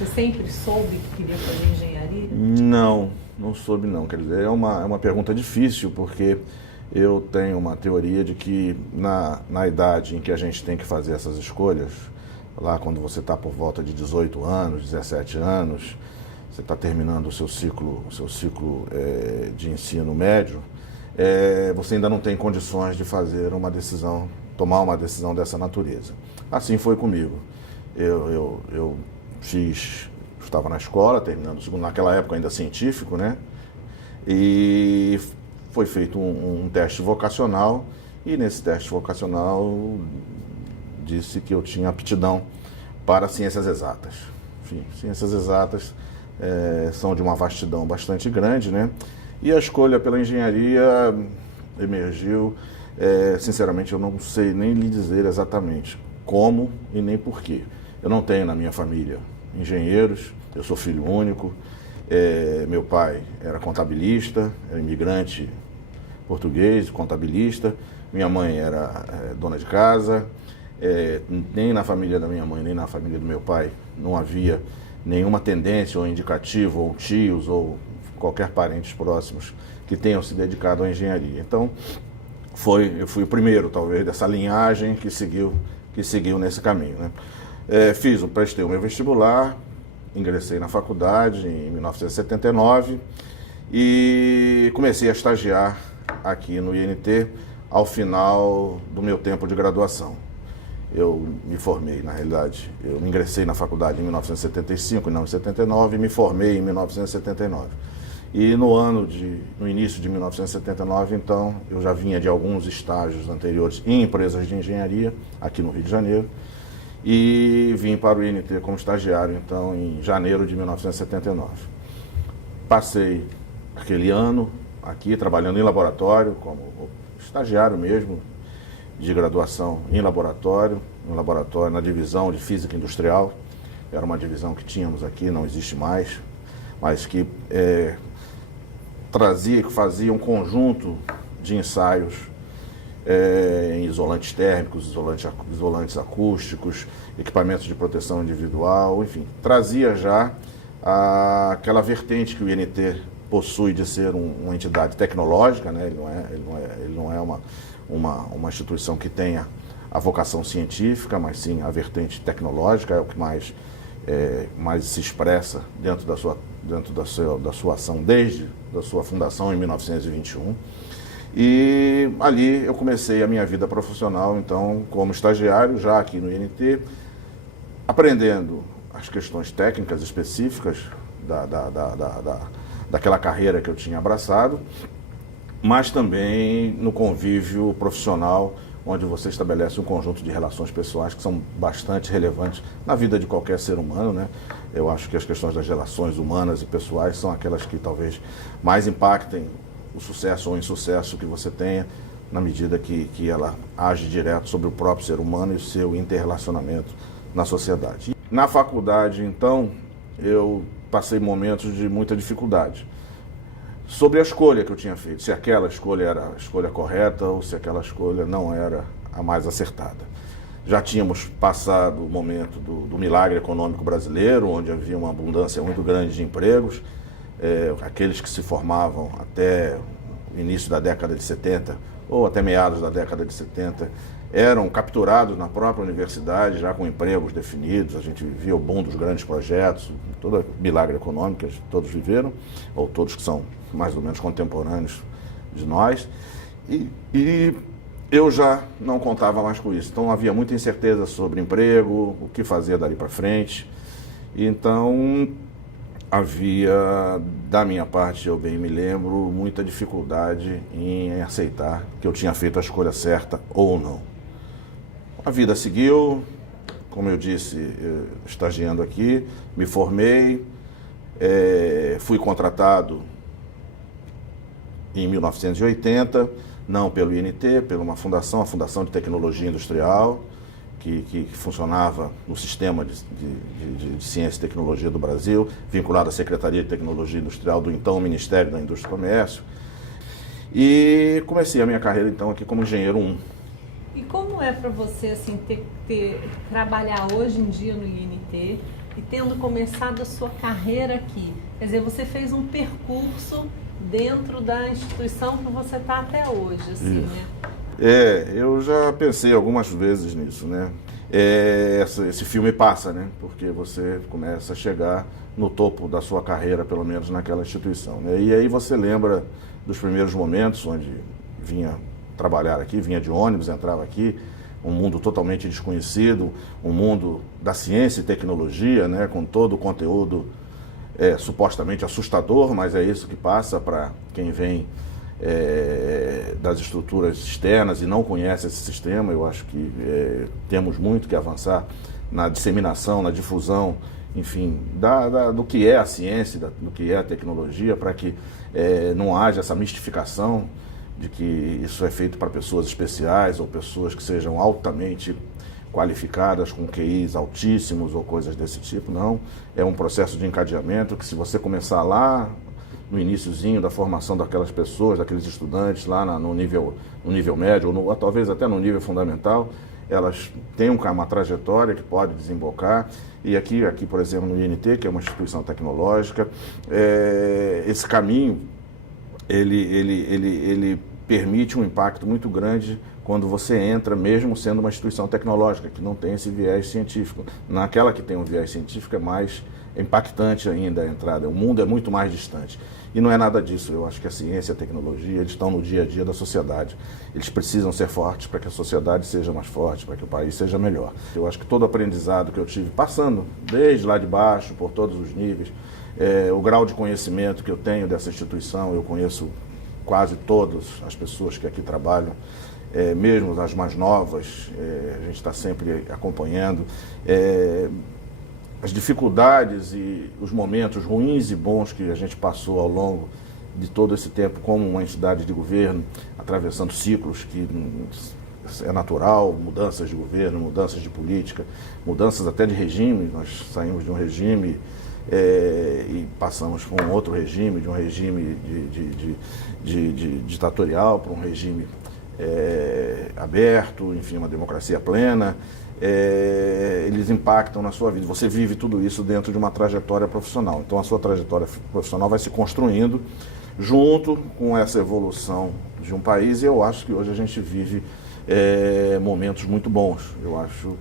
Você sempre soube que queria fazer engenharia? Não, não soube não. Quer dizer, é uma pergunta difícil, porque eu tenho uma teoria de que na idade em que a gente tem que fazer essas escolhas, lá quando você está por volta de 18 anos, 17 anos, você está terminando o seu ciclo de ensino médio, você ainda não tem condições de fazer uma decisão, tomar uma decisão dessa natureza. Assim foi comigo. Eu estava na escola, terminando o segundo, naquela época ainda científico, né? E foi feito um teste vocacional, e nesse teste vocacional disse que eu tinha aptidão para ciências exatas. Enfim, ciências exatas são de uma vastidão bastante grande, né? E a escolha pela engenharia emergiu, sinceramente eu não sei nem lhe dizer exatamente como e nem porquê. Eu não tenho na minha família engenheiros, eu sou filho único, meu pai era contabilista, era imigrante português, contabilista, minha mãe era dona de casa, nem na família da minha mãe, nem na família do meu pai não havia nenhuma tendência ou indicativo, ou tios, ou qualquer parentes próximos que tenham se dedicado à engenharia. Então, eu fui o primeiro, talvez, dessa linhagem que seguiu nesse caminho, né? Prestei o meu vestibular, ingressei na faculdade em 1979 e comecei a estagiar aqui no INT ao final do meu tempo de graduação. Eu me formei, na realidade, eu ingressei na faculdade em 1975 e não em 79, e me formei em 1979. E no início de 1979, então, eu já vinha de alguns estágios anteriores em empresas de engenharia aqui no Rio de Janeiro, e vim para o INT como estagiário, então, em janeiro de 1979. Passei aquele ano aqui trabalhando em laboratório, como estagiário mesmo, de graduação em laboratório na divisão de Física Industrial. Era uma divisão que tínhamos aqui, não existe mais, mas que fazia um conjunto de ensaios em isolantes térmicos, isolantes acústicos, equipamentos de proteção individual, enfim, trazia já aquela vertente que o INT possui de ser uma entidade tecnológica, né? Ele não é uma instituição que tenha a vocação científica, mas sim a vertente tecnológica, é o que mais se expressa dentro da sua ação desde a sua fundação em 1921. E ali eu comecei a minha vida profissional, então, como estagiário, já aqui no INT, aprendendo as questões técnicas específicas daquela carreira que eu tinha abraçado, mas também no convívio profissional, onde você estabelece um conjunto de relações pessoais que são bastante relevantes na vida de qualquer ser humano, né? Eu acho que as questões das relações humanas e pessoais são aquelas que talvez mais impactem o sucesso ou insucesso que você tenha, na medida que ela age direto sobre o próprio ser humano e o seu interrelacionamento na sociedade. Na faculdade, então, eu passei momentos de muita dificuldade sobre a escolha que eu tinha feito, se aquela escolha era a escolha correta ou se aquela escolha não era a mais acertada. Já tínhamos passado o momento do milagre econômico brasileiro, onde havia uma abundância muito grande de empregos, aqueles que se formavam até o início da década de 70 ou até meados da década de 70 eram capturados na própria universidade, já com empregos definidos. A gente vivia o boom dos grandes projetos, todo milagre econômico que todos viveram, ou todos que são mais ou menos contemporâneos de nós, e eu já não contava mais com isso. Então havia muita incerteza sobre emprego, o que fazer dali para frente. Então havia, da minha parte, eu bem me lembro, muita dificuldade em aceitar que eu tinha feito a escolha certa ou não. A vida seguiu, como eu disse, estagiando aqui, me formei, fui contratado em 1980, não pelo INT, pela uma fundação, a Fundação de Tecnologia Industrial, que funcionava no sistema de Ciência e Tecnologia do Brasil, vinculado à Secretaria de Tecnologia Industrial do então Ministério da Indústria e Comércio. E comecei a minha carreira, então, aqui como engenheiro 1. E como é para você, assim, trabalhar hoje em dia no INT, e tendo começado a sua carreira aqui, quer dizer, você fez um percurso dentro da instituição que você está até hoje, assim, né? Eu já pensei algumas vezes nisso, né? Esse filme passa, né? Porque você começa a chegar no topo da sua carreira, pelo menos naquela instituição, né? E aí você lembra dos primeiros momentos onde vinha trabalhar aqui, vinha de ônibus, entrava aqui, um mundo totalmente desconhecido, um mundo da ciência e tecnologia, né? Com todo o conteúdo supostamente assustador, mas é isso que passa para quem vem das estruturas externas e não conhece esse sistema. Eu acho que temos muito que avançar na disseminação, na difusão, enfim, do que é a ciência, do que é a tecnologia, para que não haja essa mistificação de que isso é feito para pessoas especiais ou pessoas que sejam altamente qualificadas, com QIs altíssimos ou coisas desse tipo. Não, é um processo de encadeamento que, se você começar lá no iniciozinho da formação daquelas pessoas, daqueles estudantes lá no nível médio, ou talvez até no nível fundamental, elas têm uma trajetória que pode desembocar. E aqui, por exemplo, no INT, que é uma instituição tecnológica, esse caminho ele permite um impacto muito grande quando você entra, mesmo sendo uma instituição tecnológica, que não tem esse viés científico. Naquela que tem um viés científico é mais impactante ainda a entrada, o mundo é muito mais distante. E não é nada disso. Eu acho que a ciência e a tecnologia, eles estão no dia a dia da sociedade. Eles precisam ser fortes para que a sociedade seja mais forte, para que o país seja melhor. Eu acho que todo aprendizado que eu tive, passando desde lá de baixo, por todos os níveis, o grau de conhecimento que eu tenho dessa instituição, eu conheço quase todas as pessoas que aqui trabalham, mesmo as mais novas, a gente está sempre acompanhando. As dificuldades e os momentos ruins e bons que a gente passou ao longo de todo esse tempo como uma entidade de governo, atravessando ciclos que é natural, mudanças de governo, mudanças de política, mudanças até de regime. Nós saímos de um regime e passamos para um outro regime, de um regime de ditatorial para um regime aberto, enfim, uma democracia plena. Eles impactam na sua vida. Você vive tudo isso dentro de uma trajetória profissional. Então a sua trajetória profissional vai se construindo junto com essa evolução de um país, e eu acho que hoje a gente vive momentos muito bons. Eu acho